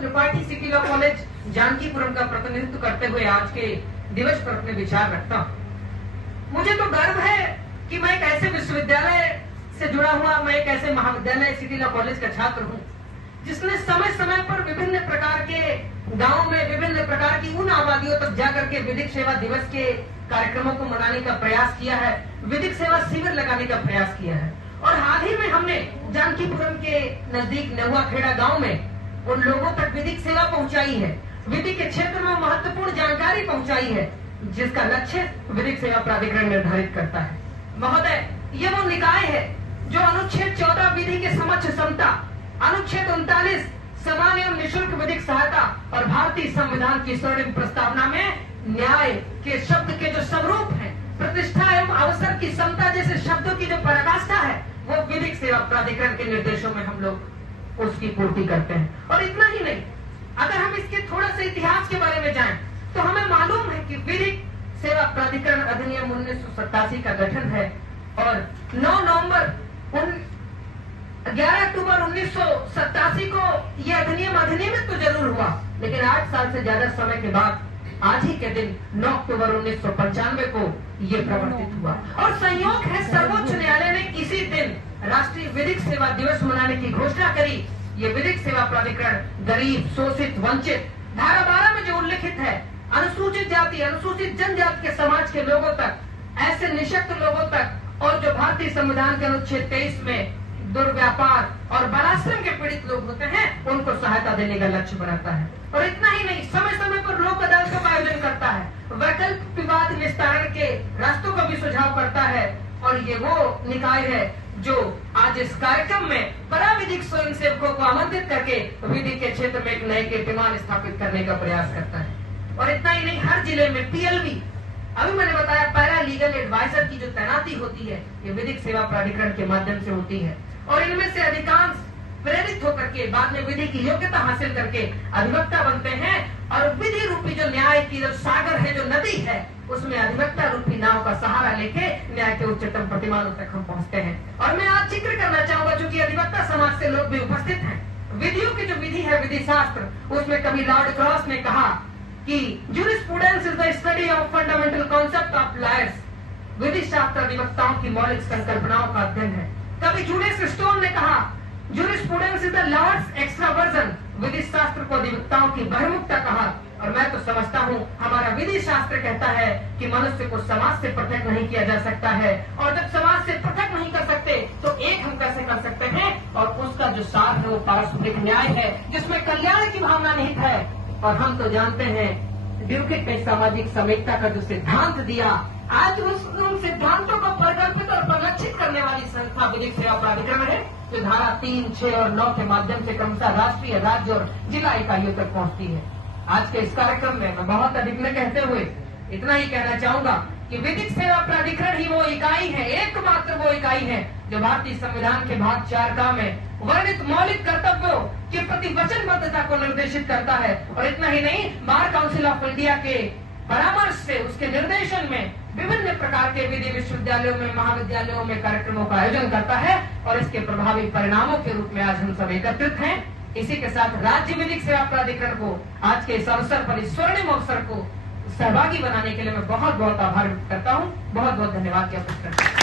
Tripathi city law college Janakipuram का प्रतिनिधित्व करते हुए आज के दिवस पर अपने विचार रखता हूँ। मुझे तो गर्व है कि मैं एक ऐसे विश्वविद्यालय से जुड़ा हुआ, मैं एक ऐसे महाविद्यालय सिटी लॉ कॉलेज का छात्र हूँ जिसने समय समय पर विभिन्न प्रकार के गांव में विभिन्न प्रकार की उन आबादियों तक जाकर के विधिक सेवा दिवस के कार्यक्रमों को मनाने का प्रयास किया है, विधिक सेवा शिविर लगाने का प्रयास किया है। और हाल ही में हमने जानकीपुरम के नजदीक नहुआखेड़ा गांव में उन लोगों तक विधिक सेवा पहुंचाई है, विधि के क्षेत्र में महत्वपूर्ण जानकारी पहुंचाई है, जिसका लक्ष्य विधिक सेवा प्राधिकरण निर्धारित करता है। महोदय, ये वो निकाय है जो अनुच्छेद 14 विधि के समक्ष समता, अनुच्छेद 39 समान एवं निःशुल्क विधिक सहायता और भारतीय संविधान की स्वर्णिम प्रस्तावना में न्याय के शब्द के जो स्वरूप है, प्रतिष्ठा एवं अवसर की समता जैसे शब्दों की जो पराकाष्ठा है, वो विधिक सेवा प्राधिकरण के निर्देशों में हम लोग उसकी पूर्ति करते हैं। और इतना ही नहीं, अगर हम इसके थोड़ा सा इतिहास के बारे में जाएं तो हमें मालूम है कि विधिक सेवा प्राधिकरण अधिनियम 1987 का गठन है और 11 अक्टूबर 1987 को यह अधिनियम अधिनियमित तो जरूर हुआ, लेकिन 8 साल से ज्यादा समय के बाद आज ही के दिन 9 अक्टूबर 1995 को ये प्रवर्तित हुआ। और संयोग है सर्वोच्च न्यायालय ने इसी दिन राष्ट्रीय विधिक सेवा दिवस मनाने की घोषणा करी। ये विधिक सेवा प्राधिकरण गरीब, शोषित, वंचित, धारा 12 में जो उल्लिखित है, अनुसूचित जाति, अनुसूचित जनजाति के समाज के लोगों तक, ऐसे निःशक्त लोगों तक और जो भारतीय संविधान के अनुच्छेद 23 में दुर्व्यापार और बलात्कार के पीड़ित लोग होते हैं, उनको सहायता देने का लक्ष्य बनाता है। और इतना ही नहीं, समय समय पर लोक अदालतों का आयोजन करता है, वैकल्पिक विवाद निस्तारण के रास्तों का भी सुझाव करता है। और ये वो निकाय है जो आज इस कार्यक्रम में पराविधिक स्वयं सेवकों को आमंत्रित करके विधि के क्षेत्र में एक नए कीर्तिमान स्थापित करने का प्रयास करता है। और इतना ही नहीं, हर जिले में PLV, अभी मैंने बताया पैरा लीगल एडवाइजर की जो तैनाती होती है, ये विधिक सेवा प्राधिकरण के माध्यम से होती है। और इनमें से अधिकांश प्रेरित होकर के बाद में विधि की योग्यता हासिल करके अधिवक्ता बनते हैं और विधि रूपी जो न्याय की जो सागर है, जो नदी है, उसमें अधिवक्ता रूपी नाव का सहारा लेके न्याय के उच्चतम प्रतिमानों तक हम पहुंचते हैं। और मैं आज जिक्र करना चाहूंगा, चूंकि अधिवक्ता समाज से लोग भी उपस्थित हैं, विधियों की जो विधि है, विधि शास्त्र, उसमें कभी लॉर्ड क्रॉस ने कहा कि jurisprudence is the study of fundamental concept of lawyers. विधि शास्त्र अधिवक्ताओं की मौलिक संकल्पनाओं का अध्ययन है। कभी जूलियस स्टोन ने कहा jurisprudence is the lord's extraversion. विधि शास्त्र को अधिवक्ताओं की बहिर्मुखता कहा। और मैं तो समझता हूँ हमारा विधि शास्त्र कहता है कि मनुष्य को समाज से पृथक नहीं किया जा सकता है, और जब समाज से पृथक नहीं कर सकते तो एक हम कैसे कर सकते हैं। और उसका जो सार है वो पारस्परिक न्याय है, जिसमें कल्याण की भावना निहित है। और हम तो जानते हैं ड्यूकेट ने सामाजिक समेकता का जो सिद्धांत दिया, आज उन सिद्धांतों को परिकल्पित और परिलक्षित करने वाली संस्था विधिक सेवा प्राधिकरण है, जो धारा 3, 6 और 9 के माध्यम से क्रमशः राष्ट्रीय, राज्य और जिला इकाइयों तक पहुंचती है। आज के इस कार्यक्रम में मैं बहुत अधिक न कहते हुए इतना ही कहना चाहूंगा कि विधिक सेवा प्राधिकरण ही वो इकाई है, एकमात्र वो इकाई है, जो भारतीय संविधान के भाग 4 का में वर्णित मौलिक कर्तव्यों के प्रति वचनबद्धता को निर्देशित करता है। और इतना ही नहीं, बार काउंसिल ऑफ इंडिया के परामर्श से, उसके निर्देशन में विभिन्न प्रकार के विधि विश्वविद्यालयों में, महाविद्यालयों में कार्यक्रमों का आयोजन करता है। और इसके प्रभावी परिणामों के रूप में आज हम सब एकत्रित हैं। इसी के साथ राज्य विधिक सेवा प्राधिकरण को आज के इस अवसर पर, इस स्वर्णिम अवसर को सहभागी बनाने के लिए मैं बहुत बहुत आभार व्यक्त करता हूँ। बहुत बहुत धन्यवाद ज्ञापित करता हूँ।